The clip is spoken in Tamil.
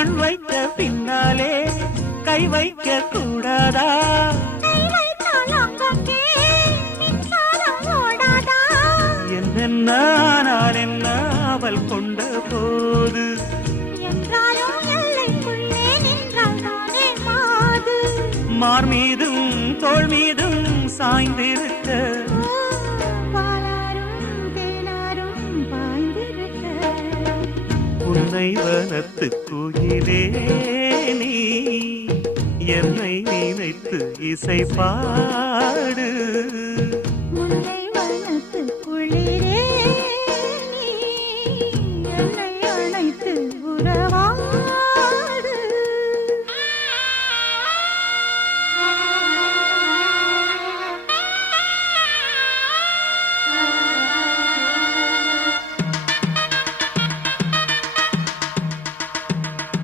கண் வைத்த பின்னாலே கை வைக்க கூடாதா? என்னென்ன ஆனால் என்ன அவள் கொண்ட போது மார் மீதும் தோள் மீதும் சாய்ந்திருக்க உன்னை வனத்து குயிலே நீ என்னை நினைத்து இசை பாடு.